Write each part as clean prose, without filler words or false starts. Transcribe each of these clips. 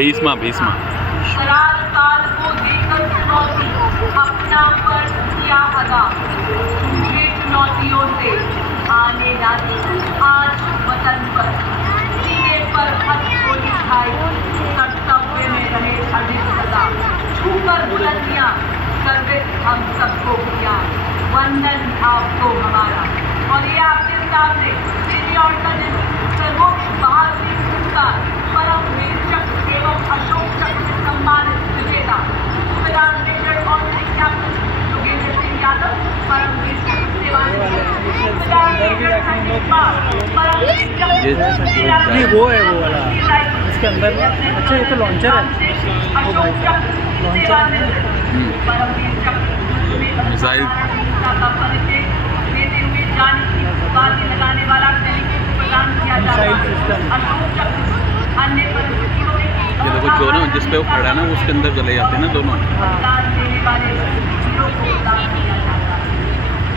भीष्मा भीष्मा करार काल को देकर चुनौती अपना पर किया अदा। ये चुनौतियों से आने लागी आज वतन पर सीने पर हथ को लिखाई कर्तव्य में रहे अधिक सदा। छूकर बुलंदियां सर्विस हम सबको किया वंदन आपको हमारा। और ये आपके सामने मेरी और सर्वोच्च बहादुरी पुरस्कार परमवीर चक्र एवं अशोक चक्र से सम्मानित विजेता सूबेदार major honorary captain Yogendra Singh Yadav Paramvir Chakra नहीं वो है वो वाला इसके अंदर में। अच्छा ये तो लॉन्चर है। अशोक चक्र परमवीर चक्र मिसाइल देते हुए जान की बाजी लगाने वाला तरीके को प्रदान किया जाता है। अशोक चक्र अन्य परिस्थितियों में ये देखो जो ना जिस पे वो खड़ा है ना उसके अंदर चले जाते हैं ना दोनों। देने वाले हीरो को प्रदान किया जाता है।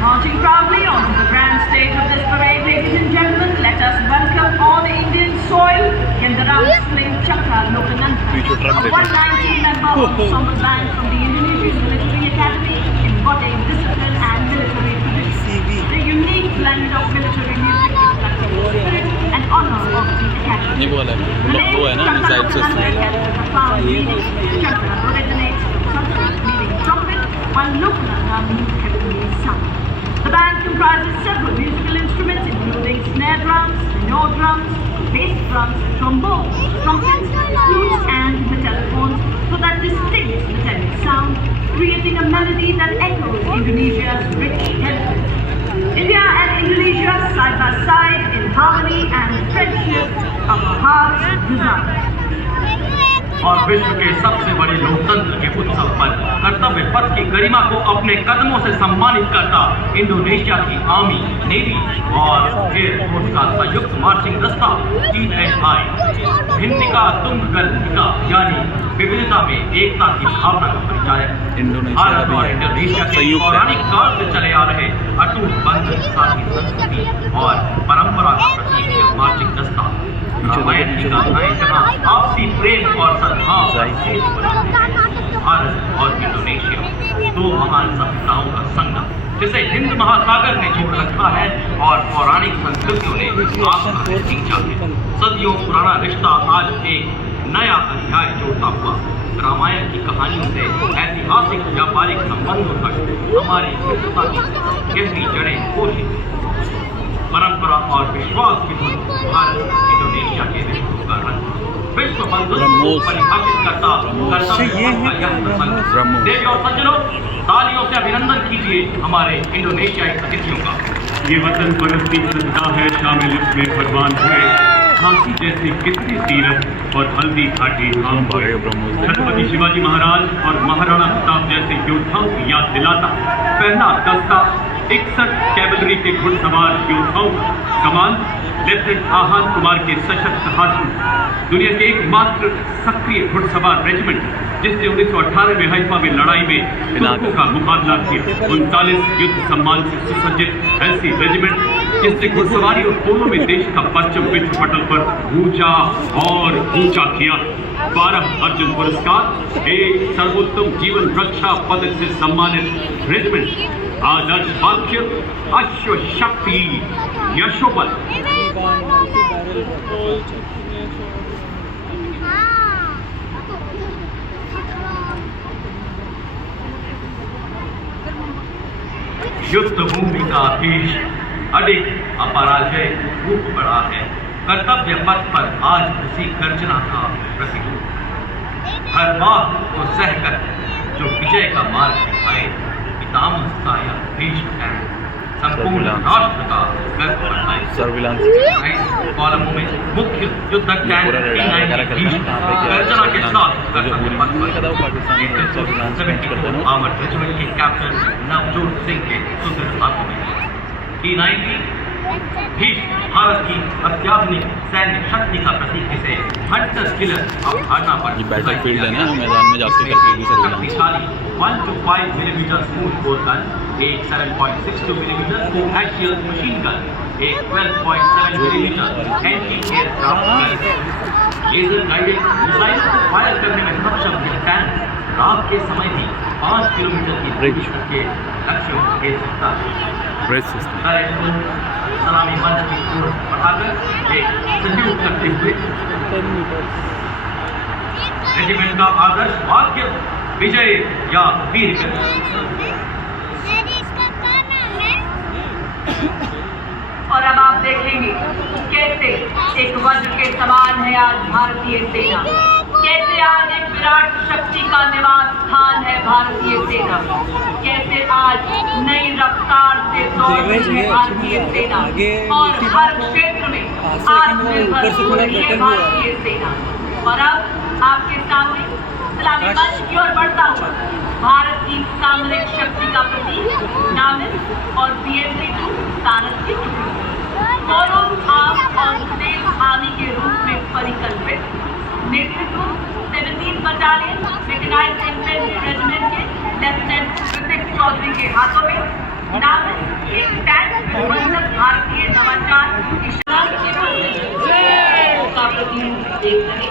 Marching proudly on the grand stage of this parade, ladies and gentlemen, let us welcome on Indian soil Yendaram Sling Chakra Lokananta, a 190-member ensemble band from the Indonesian Military Academy, embodying discipline and military tradition. The unique blend of military music reflecting the spirit and honor of the academy. ये वो है ना missile system. Chakra originates from Sanskrit meaning trumpet, while Lokananta means heavenly sound. The band comprises several musical instruments including snare drums, tenor drums, bass drums, trombones, trumpets, flutes and metallophones for that distinct metallic sound, creating a melody that echoes Indonesia's rich heritage. India and Indonesia side by side in harmony and friendship our hearts desire. और विश्व के सबसे बड़े लोकतंत्र के उत्सव पर कर्तव्य पथ की गरिमा को अपने कदमों से सम्मानित करता इंडोनेशिया की आर्मी, नेवी और एयर फोर्स का संयुक्त मार्चिंग दस्ता TNI भिन्निका तुंगगलनिका यानी विविधता में एकता की भावना का परिचायक भारत और इंडोनेशिया के पौराणिक काल से चले आ रहे अटूट बंधन साथी संस्कृति और परंपरा का प्रतीक यह मार्चिंग दस्ता रामायण की गाथाएं जहाँ आपसी प्रेम और सद्भाव भारत और इंडोनेशिया दो महान सभ्यताओं का संगम जिसे हिंद महासागर ने जोड़ रखा है और पौराणिक संस्कृतियों ने आपस में खींचा है। सदियों पुराना रिश्ता आज एक नया अध्याय जोड़ता हुआ रामायण की कहानियों से ऐतिहासिक व्यापारिक संबंधों तक हमारी मित्रता की गहरी जड़ें खोली। परंपरा और विश्वास की धुन भारत इंडोनेशिया के रिश्तों का रंग विश्व बंधुत्व को परिभाषित करता यह प्रसंग। देवी और सज्जनों, तालियों से अभिनंदन कीजिए हमारे इंडोनेशियाई अतिथियों का। ये वतन परस्ती श्रद्धा है, शामिल इसमें भगवान है। झांसी जैसे कितने तीरथ और हल्दी घाटी धाम पर छत्रपति शिवाजी महाराज और महाराणा प्रताप जैसे योद्धाओं की याद दिलाता पहला दस्ता 61 कैवलरी के घुड़सवार योद्धाओं कमान लेफ्टिनेंट आहान कुमार के सशक्त हाथों दुनिया के एकमात्र सक्रिय घुड़सवार रेजिमेंट जिसने 1918 में हाइफा में लड़ाई में तुर्कों का मुकाबला किया। 39 युद्ध सम्मान से सुसज्जित ऐसी रेजिमेंट जिसने घुड़सवारी और पोलो में देश का परचम विश्व पटल पर ऊंचा और ऊंचा किया। 12 अर्जुन पुरस्कार, एक सर्वोत्तम जीवन रक्षा पदक से सम्मानित रेजिमेंट आदर्श वाक्य अश्व शक्ति यशोबल। युद्ध भूमि का देश अधिक अपराजय रूप बड़ा है। कर्तव्य पथ पर आज उसी गर्जना का प्रतिरूप हर बात को सहकर जो विजय का मार्ग दिखाए पितामह या देश है संपूर्ण राष्ट्र का गर्व बढ़ाए। कॉलमों में मुख्य युद्धक गर्जना के साथ आर्मर्ड रेजिमेंट के कैप्टन नवजोत सिंह के सुदृढ़ हाथों में T90 भारत की अत्याधुनिक सैन्य शक्ति का प्रतीक जिसे हंटर किलर अवधारणा पर ये बैटलफील्ड है ना, मैदान में जाके करके शक्तिशाली 125 मिलीमीटर स्मूथ बोर गन, एक 7.62 मिलीमीटर कोएक्सियल मशीन गन, एक 12.7 millimetre anti aircraft gun. Laser guided missile को फायर करने में सक्षम यह टैंक रात के समय भी 5 किलोमीटर की दूरी तक के लक्ष्यों को भेज सकता है। ब्रेक सिस्टम पहले तो सलामी मंच की ओर बढ़ाकर एक सल्यूट करते हुए 10 मीटर रेजिमेंट का आदर्श वाक्य विजय या वीर और अब आप देखेंगे कैसे एक वज्र के समान है आज भारतीय सेना, कैसे आज एक विराट शक्ति का निवास स्थान है भारतीय सेना, कैसे आज नई रफ्तार से दौड़ रही है भारतीय सेना और हर क्षेत्र में आत्मनिर्भर हो रही है भारतीय सेना। और अब आपके सामने सलामी मंच की ओर बढ़ता हुआ भारत की सामरिक शक्ति का प्रतीक नामित और BMP-2 सारस की टुकड़ी दोनों आर्म और स्टेट आर्मी के रूप में परिकल्पित नेतृत्व 17 बटालियन मैकेनाइज्ड इन्फेंट्री रेजिमेंट के लेफ्टिनेंट ऋतिक चौधरी के हाथों में नामित एक टैंक प्रबंधक भारतीय नवाचार का प्रतीक देख रहे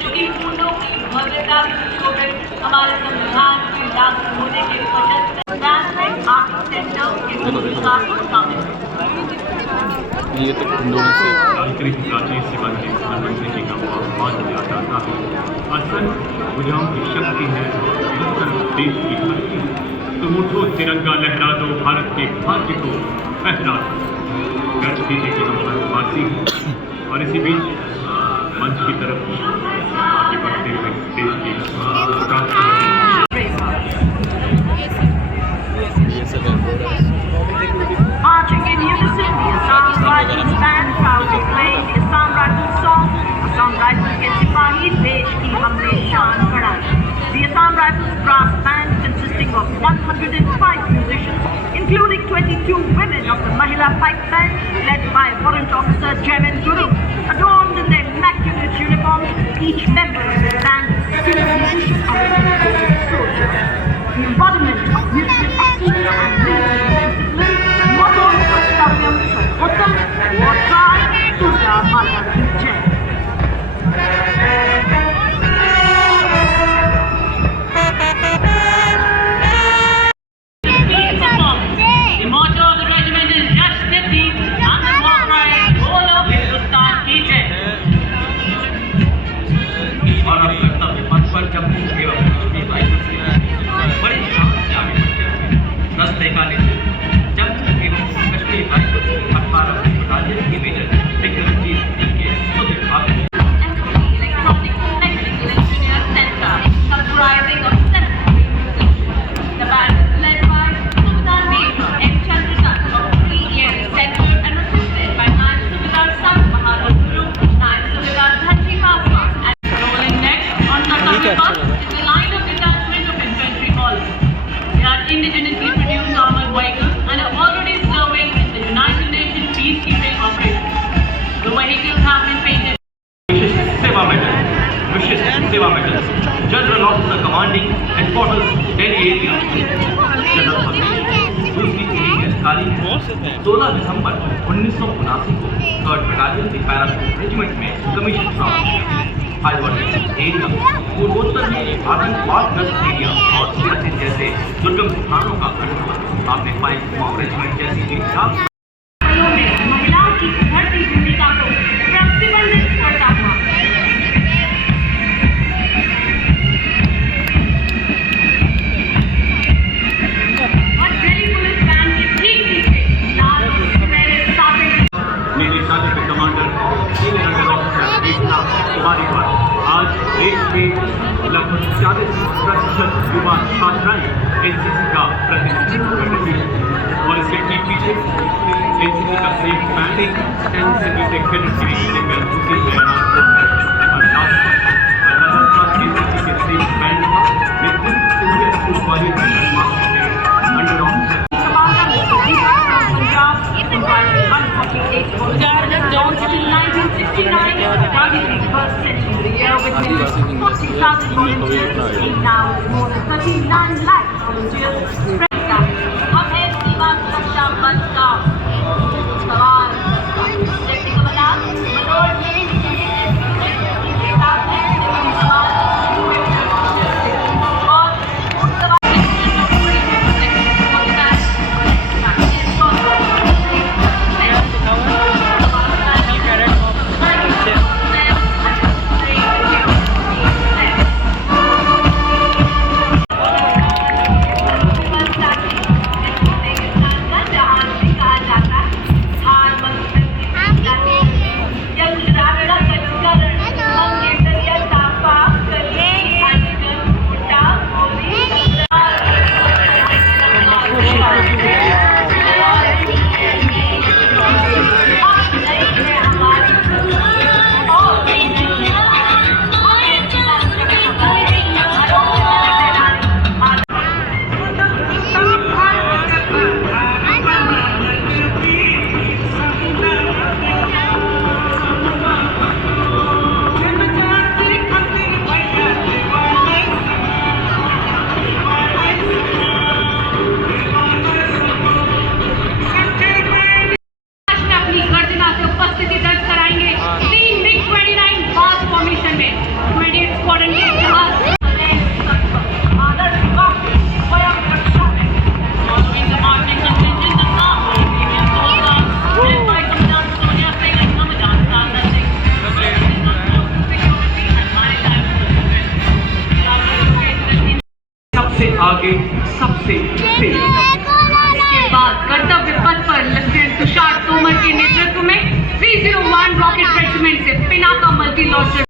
क्योंकि फूलों की भव्यता शोभित हमारे संविधान के लागू होने के 75 आर्ट सेंटर के भूमिका शामिल है। ये तो दोनों से आंतरिक प्राचीन सेवा के प्रधानमंत्री जी का आह्वान किया जाता है। असल भुजाओं की शक्ति है उत्तर देश की धरती, तो मुठो तिरंगा लहरा दो, भारत के भाग्य को फहरा दो। गर्व कीजिए कि हम भारतवासी हैं। और इसी बीच मंच की तरफ आगे बढ़ते हुए देश की Marching in unison, the Assam Rifles band proudly playing the Assam Rifles song. Assam Rifles के सिपाही देश की हमने शान बढ़ाई. The Assam Rifles brass band, consisting of 105 musicians, including 22 women of the Mahila Pipe Band, led by Warrant Officer Jemin Guru, adorned in their immaculate uniforms, each member of the band skilled musician and a soldier. The embodiment of mutual action and discipline. उत्तम और car Durga माता की जय। The motto of the regiment is justice and the war cry बोलो हिंदुस्तान की जय। और अब कर्तव्य पथ पर जम्मू एवं कश्मीर राइफल्स के बड़ी शान से आगे बढ़ते हैं। दस्ते का नेतृत्व जम्मू एवं कश्मीर राइफल्स की 18 बटालियन के मेजर विक्रमजीत सिंह के सुदृढ़ हाथ में Electronic Technical Engineer Center, comprising of 7 stations. The band is led by Subedar Major M. Chandrakant of 3 Air Center and assisted by 9 Subedar Sangh Bahadur Guru, 9 Subedar Dhanji Paswan. And rolling next on the bus is the line of detachment of infantry haulers. They are indigenously produced armored vehicles and are already serving in the United Nations peacekeeping operations. The vehicles have been painted. Seva medal, Vishisht Seva medal, general officer commanding headquarters Delhi area, general Fateh दूसरी काली 16 दिसंबर 1979 को 3rd battalion की parachute regiment में commission प्राप्त। हाईवर्ड area पूर्वोत्तर में आतंकवादग्रस्त area और सियाचिन जैसे दुर्गम स्थानों का कंट्रोल आपने 5 रेजिमेंट जैसी एक महिलाओं की उभरती भूमिका को प्रतिबंधित करता था। और दिल्ली पुलिस बैंड के ठीक पीछे लाल सुनहरे साफे मेरे साथी के कमांडर श्रीनगर ऑफिसर एकता कुमारी पर आज देश के लगभग 40% युवा छात्राएं एनसीसी का प्रतिनिधित्व कर रही है। और इसके ठीक पीछे एनसीसी का सेफ बैंड 10 से कैडेट की लेकर दूसरी तैयार और लास्ट एनसीसी के सेफ बैंड का नेतृत्व India school college under officer Till 1969, Gandhi first century, the year witnessed 40,000 volunteers, and now more than 39 lakh volunteers spread out. हम हैं सीमा सुरक्षा बल का सवाल, लेफ्टिनेंट कमांडर मनोज सबसे आगे सबसे तेज। इसके बाद कर्तव्य पथ पर लेफ्टिनेंट तुषार तोमर के नेतृत्व में 301 रॉकेट रेजिमेंट से पिनाका मल्टी लॉन्चर